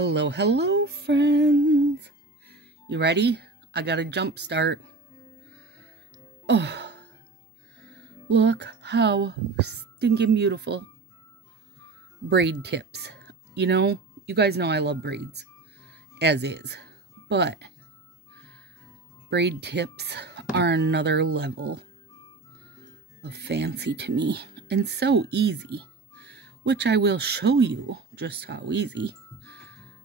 Hello, hello, friends. You ready? I got a jump start. Oh, look how stinking beautiful. Braid tips. You know, you guys know I love braids, as is. But braid tips are another level of fancy to me. And so easy. Which I will show you just how easy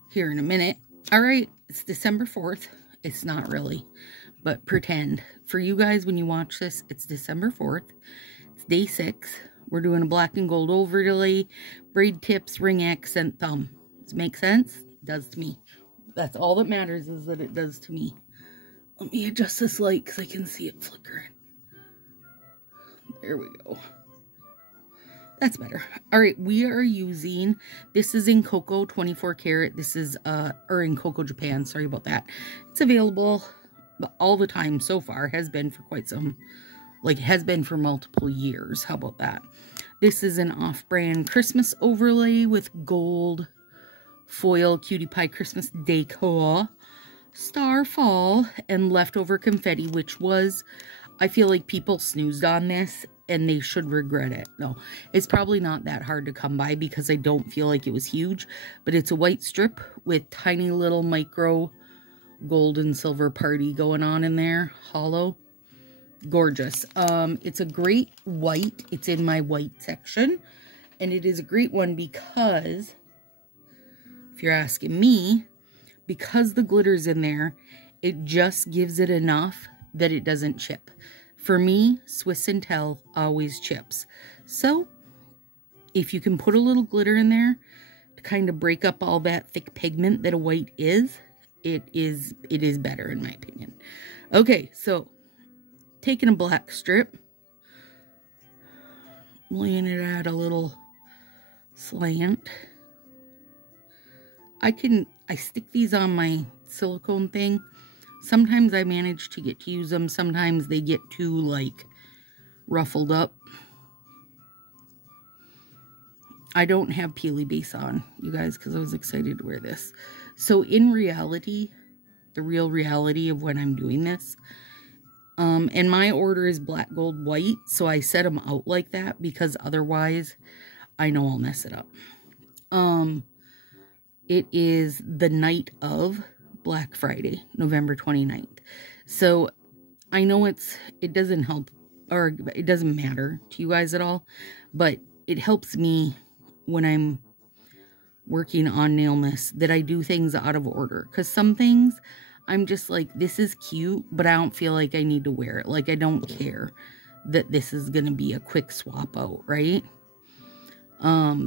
here in a minute. Alright, it's December 4th. It's not really, but pretend. For you guys, when you watch this, it's December 4th. It's day 6. We're doing a black and gold overlay, braid tips, ring accent, thumb. Does it make sense? It does to me. That's all that matters, is that it does to me. Let me adjust this light because I can see it flickering. There we go. That's better. All right, we are using, this is in Cocoa 24 karat. This is, or in Cocoa Japan. Sorry about that. It's available all the time so far. Has been for quite some, like has been for multiple years. How about that? This is an off-brand Christmas overlay with gold foil cutie pie Christmas decor, starfall, and leftover confetti, which was, I feel like people snoozed on this and they should regret it. No, it's probably not that hard to come by because I don't feel like it was huge, but it's a white strip with tiny little micro gold and silver party going on in there. Hollow. Gorgeous. It's a great white. It's in my white section, and it is a great one because, if you're asking me, because the glitter's in there, it just gives it enough that it doesn't chip. For me, Swiss and Tell always chips. So, if you can put a little glitter in there to kind of break up all that thick pigment that a white is, it is better in my opinion. Okay, so taking a black strip, laying it at a little slant. I stick these on my silicone thing. Sometimes I manage to get to use them. Sometimes they get too, like, ruffled up. I don't have Peely base on, you guys, because I was excited to wear this. So, in reality, the real reality of when I'm doing this, and my order is black, gold, white, so I set them out like that because otherwise I know I'll mess it up. It is the night of Black Friday, November 29th. So I know it doesn't help, or it doesn't matter to you guys at all, but it helps me when I'm working on Nailmas that I do things out of order. Because some things I'm just like, this is cute, but I don't feel like I need to wear it. Like, I don't care that this is going to be a quick swap out, right?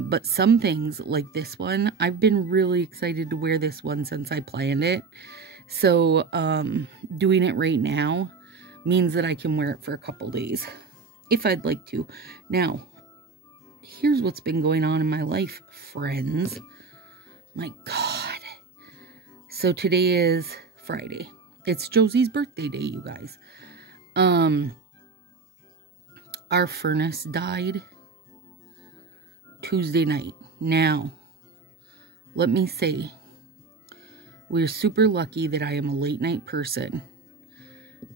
But some things like this one, I've been really excited to wear this one since I planned it. So, doing it right now means that I can wear it for a couple days if I'd like to. Now, here's what's been going on in my life, friends. My God. So today is Friday. It's Josie's birthday day, you guys. Our furnace died Tuesday night. Now, let me say, we're super lucky that I am a late night person,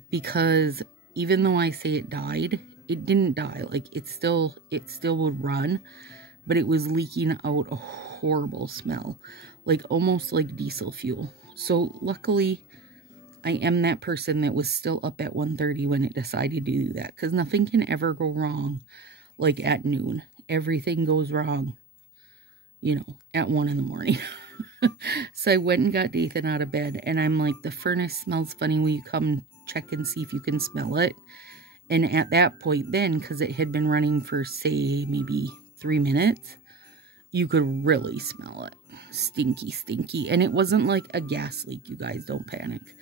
because even though I say it died, it didn't die. Like, it still would run, but it was leaking out a horrible smell, like almost like diesel fuel. So luckily, I am that person that was still up at 1:30 when it decided to do that, because nothing can ever go wrong like at noon. Everything goes wrong, you know, at 1 in the morning. So I went and got Dathan out of bed, and I'm like, the furnace smells funny. Will you come check and see if you can smell it? And at that point then, because it had been running for, say, maybe 3 minutes, you could really smell it. Stinky, stinky. And it wasn't like a gas leak, you guys. Don't panic.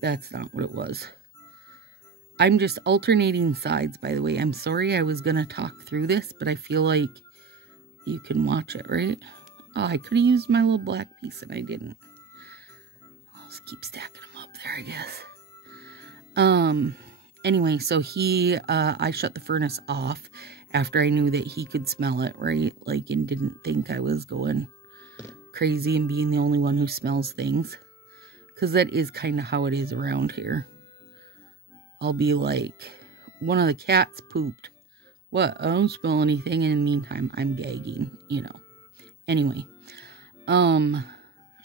That's not what it was. I'm just alternating sides, by the way. I'm sorry I was going to talk through this, but I feel like you can watch it, right? Oh, I could have used my little black piece and I didn't. I'll just keep stacking them up there, I guess. Anyway, so I shut the furnace off after I knew that he could smell it, right? Like, and didn't think I was going crazy and being the only one who smells things. Because that is kind of how it is around here. I'll be like, one of the cats pooped. What? I don't smell anything. And in the meantime, I'm gagging, you know. Anyway.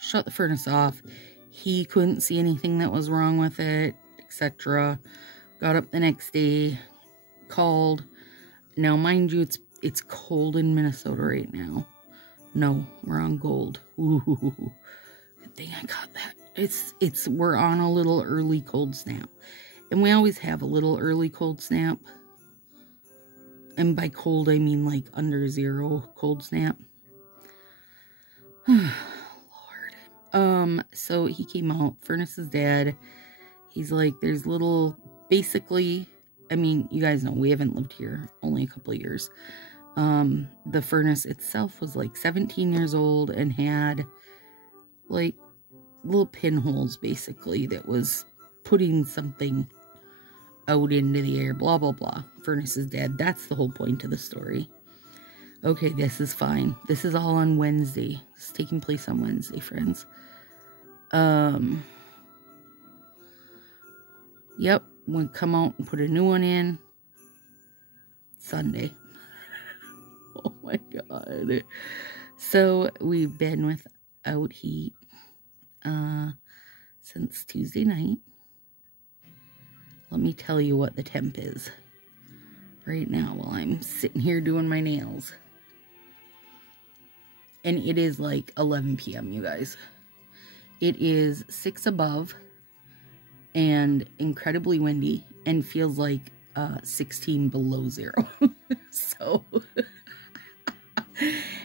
Shut the furnace off. He couldn't see anything that was wrong with it, etc. Got up the next day. Called. Now, mind you, it's cold in Minnesota right now. No, we're on gold. Ooh, good thing I got that. We're on a little early cold snap. And we always have a little early cold snap. And by cold, I mean like under 0 cold snap. Lord. So he came out. Furnace is dead. He's like, there's little, basically, I mean, you guys know we haven't lived here only a couple of years. The furnace itself was like 17 years old and had like little pinholes basically that was putting something out into the air, blah, blah, blah. Furnace is dead. That's the whole point of the story. Okay, this is fine. This is all on Wednesday. It's taking place on Wednesday, friends. Yep, we'll come out and put a new one in Sunday. Oh my God. So we've been without heat since Tuesday night. Let me tell you what the temp is right now while I'm sitting here doing my nails. And it is like 11 p.m., you guys. It is 6 above and incredibly windy and feels like 16 below 0. So,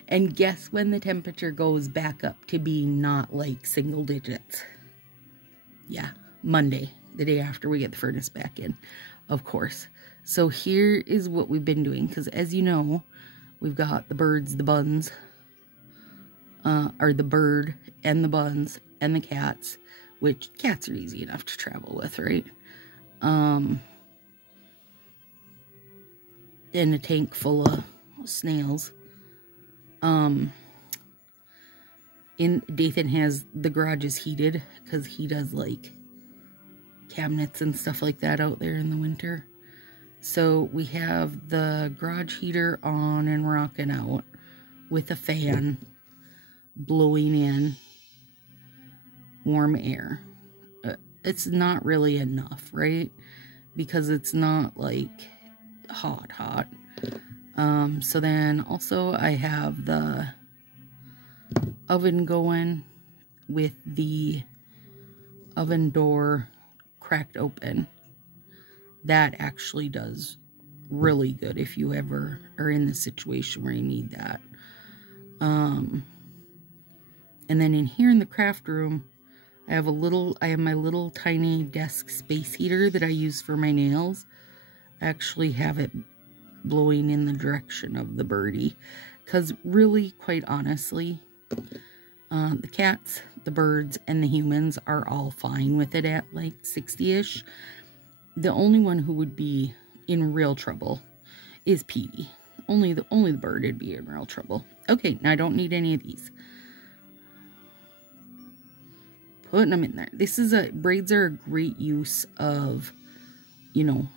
and guess when the temperature goes back up to being not like single digits? Yeah, Monday, the day after we get the furnace back in, of course. So here is what we've been doing, because as you know, we've got the birds, the buns, or the bird and the buns and the cats, which cats are easy enough to travel with, right? And a tank full of snails. Dathan has the garage is heated because he does like cabinets and stuff like that out there in the winter. So we have the garage heater on and rocking out with a fan blowing in warm air. It's not really enough, right? Because it's not like hot. So then also I have the oven going with the oven door cracked open. That actually does really good if you ever are in the situation where you need that. And then in here in the craft room, I have my little tiny desk space heater that I use for my nails. I actually have it blowing in the direction of the birdie. Because really, quite honestly, the cats, the birds, and the humans are all fine with it at like 60-ish. The only one who would be in real trouble is Petey. Only the bird would be in real trouble. Okay, now I don't need any of these. Putting them in there. Braids are a great use of, you know,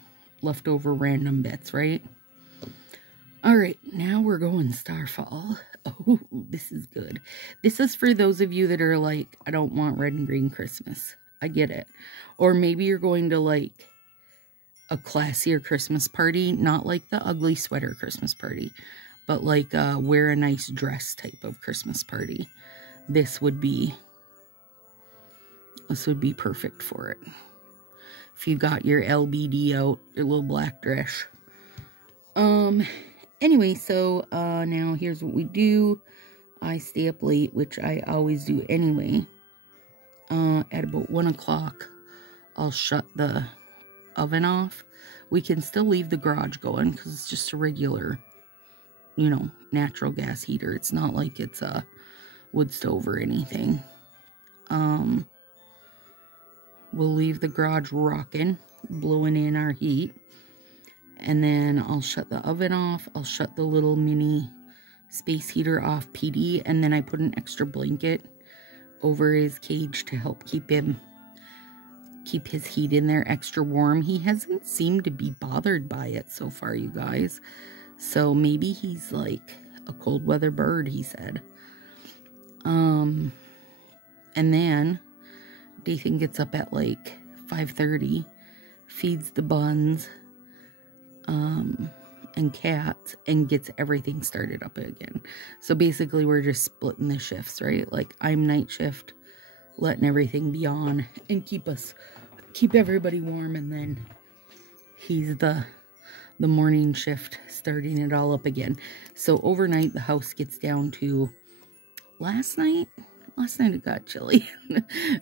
leftover random bits, right? All right, now we're going Starfall. Oh, this is good. This is for those of you that are like, I don't want red and green Christmas. I get it. Or maybe you're going to like a classier Christmas party, not like the ugly sweater Christmas party, but like wear a nice dress type of Christmas party. This would be perfect for it. If you got your LBD out, your little black dress. Anyway, so now here's what we do. I stay up late, which I always do anyway. At about 1 o'clock, I'll shut the oven off. We can still leave the garage going because it's just a regular, you know, natural gas heater. It's not like it's a wood stove or anything. We'll leave the garage rocking, blowing in our heat. And then I'll shut the oven off. I'll shut the little mini space heater off PD, and then I put an extra blanket over his cage to help keep his heat in there extra warm. He hasn't seemed to be bothered by it so far, you guys. So maybe he's like a cold weather bird, he said. And then Dathan gets up at like 5:30, feeds the buns, and cats, and gets everything started up again. So basically we're just splitting the shifts, right? Like I'm night shift, letting everything be on and keep everybody warm, and then he's the morning shift starting it all up again. So overnight the house gets down to last night it got chilly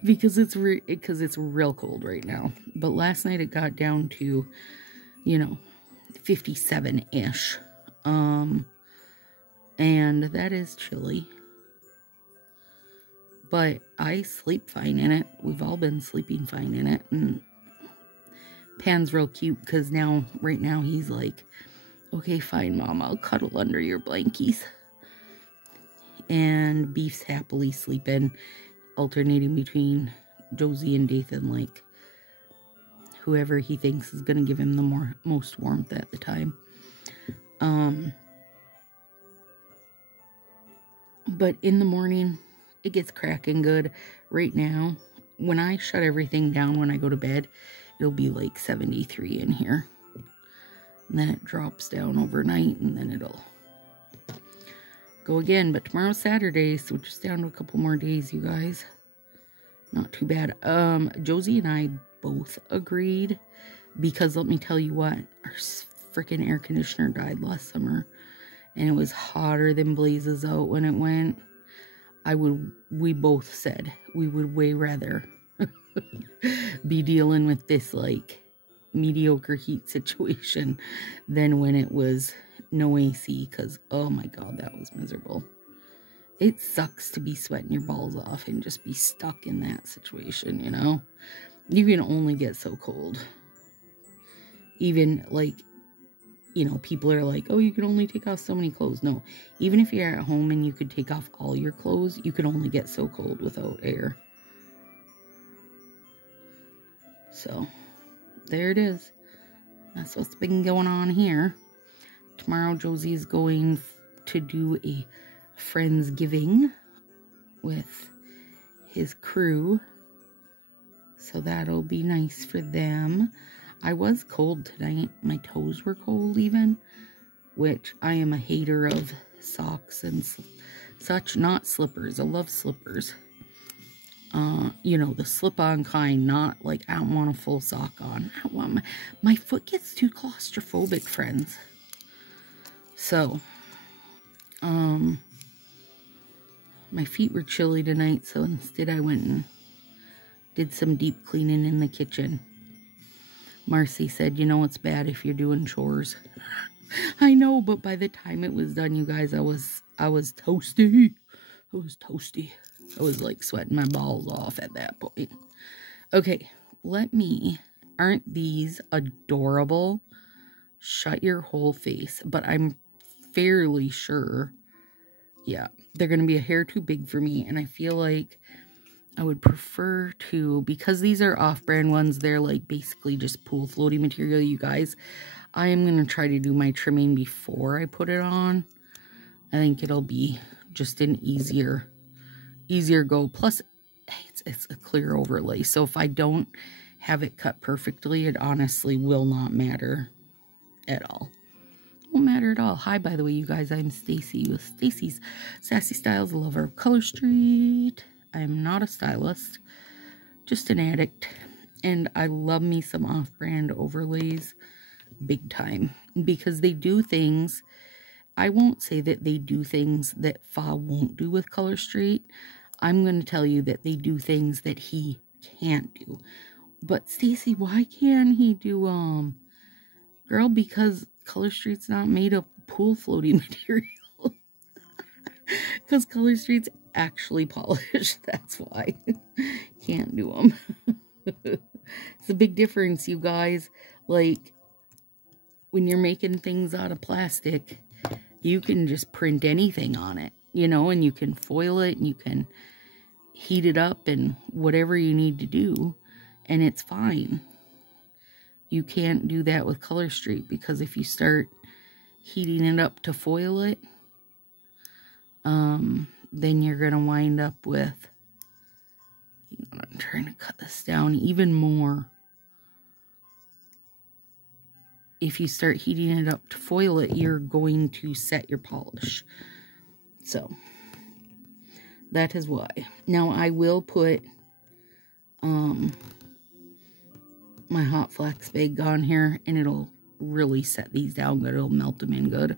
because it's real cold right now. But last night it got down to, you know, 57-ish. And that is chilly. But I sleep fine in it. We've all been sleeping fine in it. And Pan's real cute because right now he's like, okay, fine, Mom, I'll cuddle under your blankies. And Beef's happily sleeping, alternating between Josie and Dathan, like whoever he thinks is going to give him the most warmth at the time. But in the morning, it gets cracking good. Right now, when I shut everything down when I go to bed, it'll be like 73 in here. And then it drops down overnight, and then it'll go again. But tomorrow's Saturday, so we're just down to a couple more days, you guys. Not too bad. Josie and I both agreed, because let me tell you what, our freaking air conditioner died last summer, and it was hotter than blazes out when it went. We both said we would way rather be dealing with this like mediocre heat situation than when it was no AC, because oh my god, that was miserable. It sucks to be sweating your balls off and just be stuck in that situation, you know? You can only get so cold. Even like, you know, people are like, oh, you can only take off so many clothes. No, even if you're at home and you could take off all your clothes, you could only get so cold without air. So, there it is. That's what's been going on here. Tomorrow, Josie is going to do a Friendsgiving with his crew. So that'll be nice for them. I was cold tonight. My toes were cold even, which I am a hater of socks and such, not slippers. I love slippers. You know, the slip-on kind, not like I don't want a full sock on. I don't want my foot gets too claustrophobic, friends. So, my feet were chilly tonight, so instead I went and did some deep cleaning in the kitchen. Marcy said, you know, it's bad if you're doing chores. I know, but by the time it was done, you guys, I was toasty. I was toasty. I was like sweating my balls off at that point. Okay, aren't these adorable? Shut your whole face. But I'm fairly sure, yeah, they're going to be a hair too big for me. And I feel like I would prefer to, because these are off-brand ones, they're like basically just pool floaty material, you guys. I am going to try to do my trimming before I put it on. I think it'll be just an easier go. Plus, it's a clear overlay. So if I don't have it cut perfectly, it honestly will not matter at all. Won't matter at all. Hi, by the way, you guys. I'm Stacy with Stacy's Sassy Styles, a lover of Color Street. I'm not a stylist, just an addict. And I love me some off-brand overlays big time, because they do things. I won't say that they do things that Fa won't do with Color Street. I'm going to tell you that they do things that he can't do. But Stacy, why can't he do, girl, because Color Street's not made of pool floating material. Because Color Street's actually polished. That's why. Can't do them. It's a big difference, you guys. Like, when you're making things out of plastic, you can just print anything on it, you know, and you can foil it and you can heat it up and whatever you need to do, and it's fine. You can't do that with Color Street, because if you start heating it up to foil it, then you're going to wind up with, I'm trying to cut this down even more. If you start heating it up to foil it, you're going to set your polish. So, that is why. Now, I will put my hot flax bag on here, and it'll really set these down good. It'll melt them in good.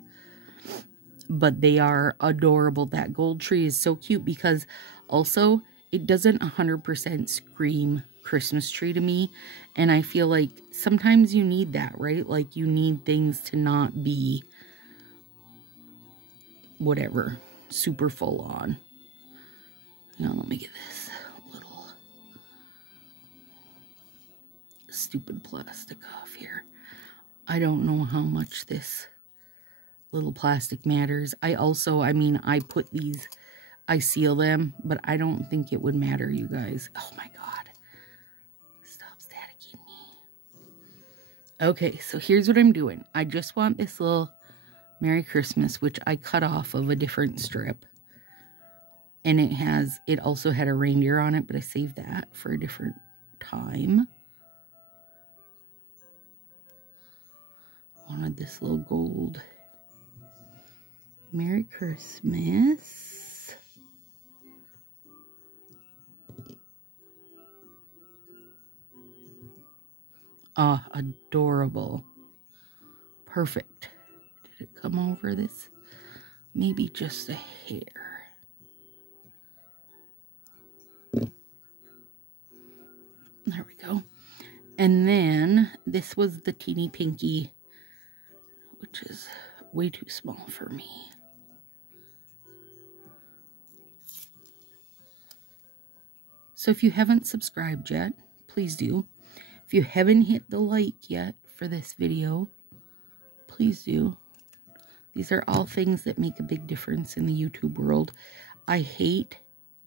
But they are adorable. That gold tree is so cute, because also it doesn't 100% scream Christmas tree to me. And I feel like sometimes you need that, right? Like, you need things to not be whatever, super full on. Now, let me get this little stupid plastic off here. I don't know how much this little plastic matters. I put these, I seal them, but I don't think it would matter, you guys. Oh my God. Stop staticking me. Okay, so here's what I'm doing. I just want this little Merry Christmas, which I cut off of a different strip. And it also had a reindeer on it, but I saved that for a different time. Wanted this little gold Merry Christmas. Ah, adorable. Perfect. Did it come over this? Maybe just a hair. There we go. And then this was the teeny pinky, which is way too small for me. So if you haven't subscribed yet, please do. If you haven't hit the like yet for this video, please do. These are all things that make a big difference in the YouTube world. I hate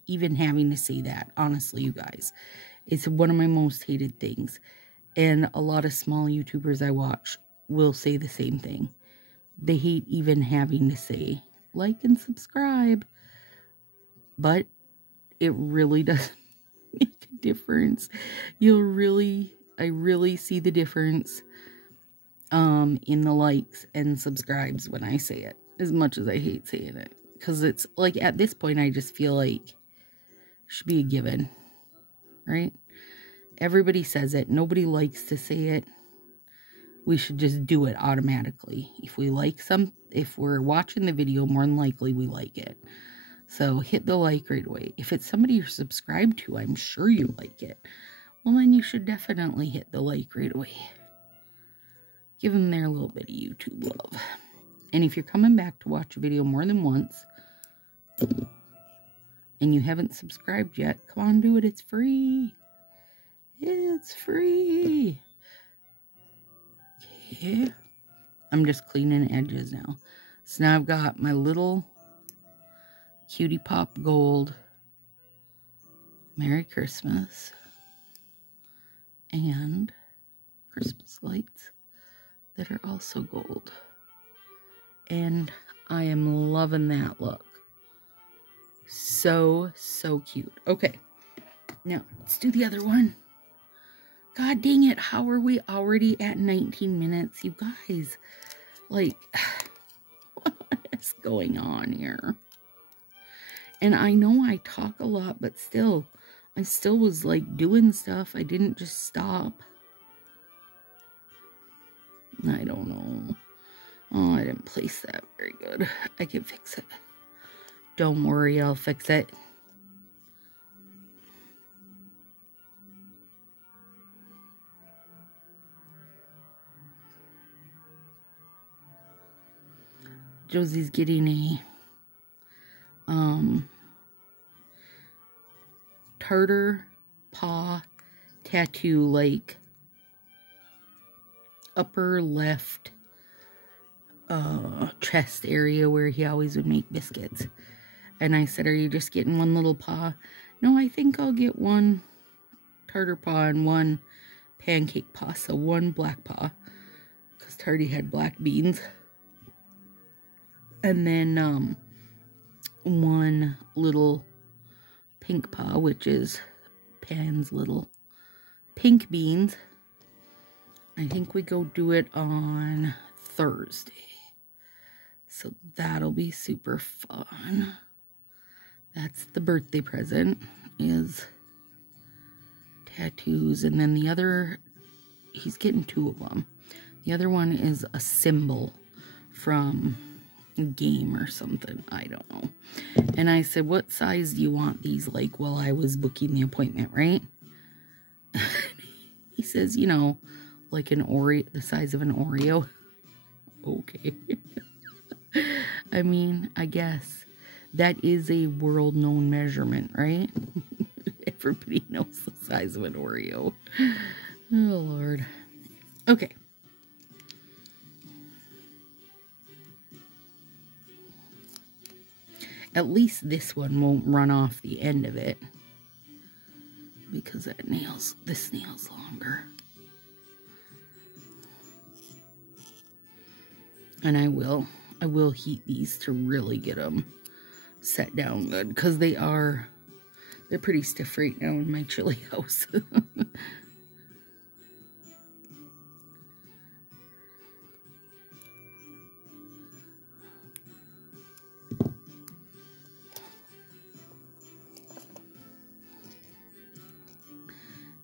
even having to say that, honestly, you guys. It's one of my most hated things. And a lot of small YouTubers I watch will say the same thing. They hate even having to say like and subscribe. But it really does make a difference. I really see the difference in the likes and subscribes when I say it. As much as I hate saying it. Because it's like, at this point, I just feel like it should be a given. Right? Everybody says it. Nobody likes to say it. We should just do it automatically. If we're watching the video, more than likely we like it. So hit the like right away. If it's somebody you're subscribed to, I'm sure you like it. Well, then you should definitely hit the like right away. Give them their little bit of YouTube love. And if you're coming back to watch a video more than once, and you haven't subscribed yet, come on, do it. It's free. It's free. Okay. I'm just cleaning edges now. So now I've got my little Cutie Pop Gold Merry Christmas and Christmas lights that are also gold. And I am loving that look. So, so cute. Okay. Now, let's do the other one. God dang it, how are we already at 19 minutes? You guys, like, what is going on here? And I know I talk a lot, but still, I still was, like, doing stuff. I didn't just stop. I don't know. Oh, I didn't place that very good. I can fix it. Don't worry, I'll fix it. Josie's getting a tartar paw tattoo, like upper left chest area where he always would make biscuits. And I said, are you just getting one little paw? No, I think I'll get one tartar paw and one pancake paw. So one black paw, because Tardy had black beans. And then one little pink paw, which is Pan's little pink beans. I think we go do it on Thursday. So that'll be super fun. That's the birthday present, is tattoos. And then the other, he's getting 2 of them. The other one is a symbol from a game or something. I don't know. And I said, what size do you want these, like, while I was booking the appointment, right? He says, you know, like an Oreo, the size of an Oreo. Okay. I mean, I guess that is a world-known measurement, right? Everybody knows the size of an Oreo. Oh, Lord. Okay. At least this one won't run off the end of it, because this nail's longer. And I will heat these to really get them set down good, because they're pretty stiff right now in my chili house.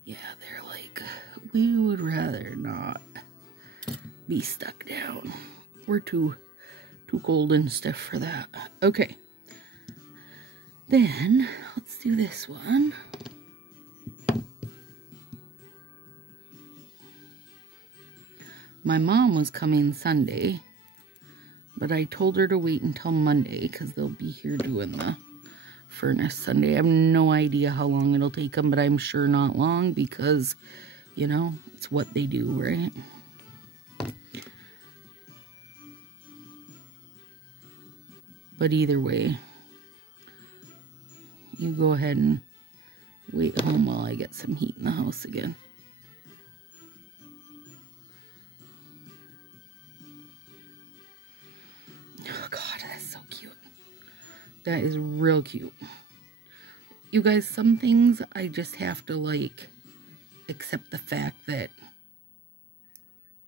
Yeah, they're like, we would rather not be stuck down. We're too cold and stiff for that. Okay. Then, let's do this one. My mom was coming Sunday, but I told her to wait until Monday, because they'll be here doing the furnace Sunday. I have no idea how long it'll take them, but I'm sure not long, because, you know, it's what they do, right? But either way, you go ahead and wait home while I get some heat in the house again. Oh God, that's so cute. That is real cute. You guys, some things I just have to, like, accept the fact that,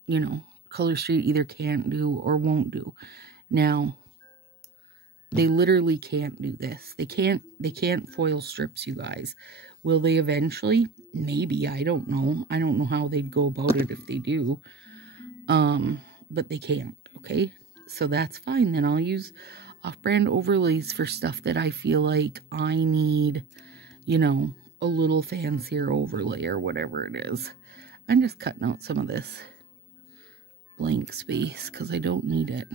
you know, Color Street either can't do or won't do. Now, they literally can't do this. They can't foil strips, you guys. Will they eventually? Maybe. I don't know. I don't know how they'd go about it if they do. But they can't, okay? So that's fine. Then I'll use off-brand overlays for stuff that I feel like I need, you know, a little fancier overlay or whatever it is. I'm just cutting out some of this blank space because I don't need it.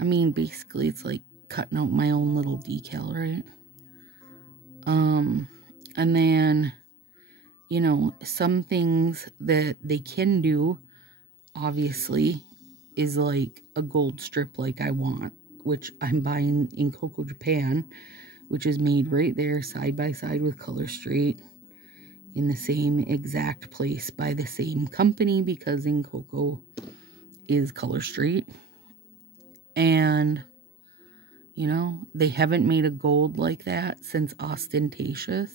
I mean, basically, it's like cutting out my own little decal, right? And then, you know, some things that they can do, obviously, is like a gold strip like I want, which I'm buying in Coco, Japan, which is made right there, side by side with Color Street, in the same exact place by the same company, because in Coco is Color Street. And, you know, they haven't made a gold like that since Ostentatious.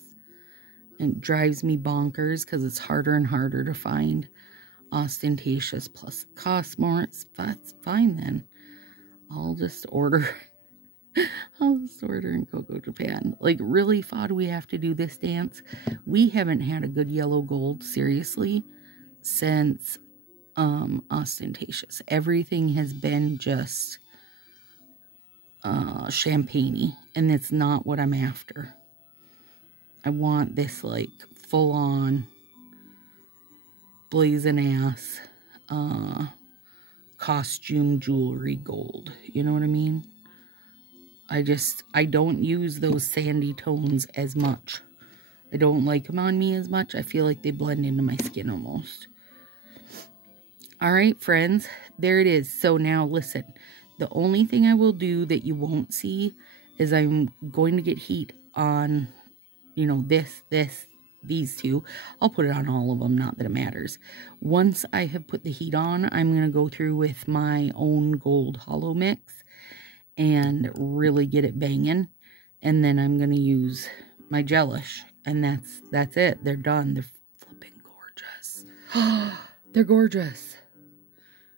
It drives me bonkers because it's harder and harder to find Ostentatious, plus it costs more. That's fine then. I'll just order. I'll just order in Coco, Japan. Like, really, Fa, do we have to do this dance? We haven't had a good yellow gold, seriously, since Ostentatious. Everything has been just champagne-y, and it's not what I'm after. I want this, like, full-on blazing ass costume jewelry gold. You know what I mean? I don't use those sandy tones as much I don't like them on me as much. I feel like they blend into my skin almost. All right, friends, there it is. So now listen, the only thing I will do that you won't see is I'm going to get heat on, you know, these two. I'll put it on all of them, not that it matters. Once I have put the heat on, I'm going to go through with my own gold hollow mix and really get it banging. And then I'm going to use my gelish. And that's it. They're done. They're flipping gorgeous. They're gorgeous.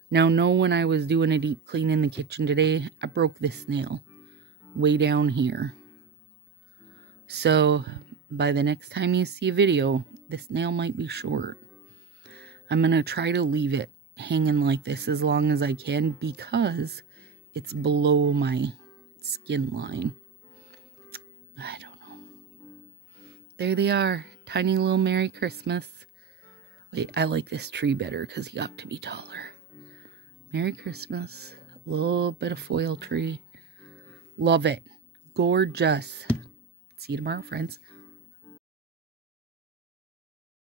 Now, know when I was doing a deep clean in the kitchen today, I broke this nail way down here. So, by the next time you see a video, this nail might be short. I'm going to try to leave it hanging like this as long as I can because it's below my skin line. I don't know. There they are. Tiny little Merry Christmas. Wait, I like this tree better because he got to be taller. Merry Christmas. A little bit of foil tree. Love it. Gorgeous. See you tomorrow, friends.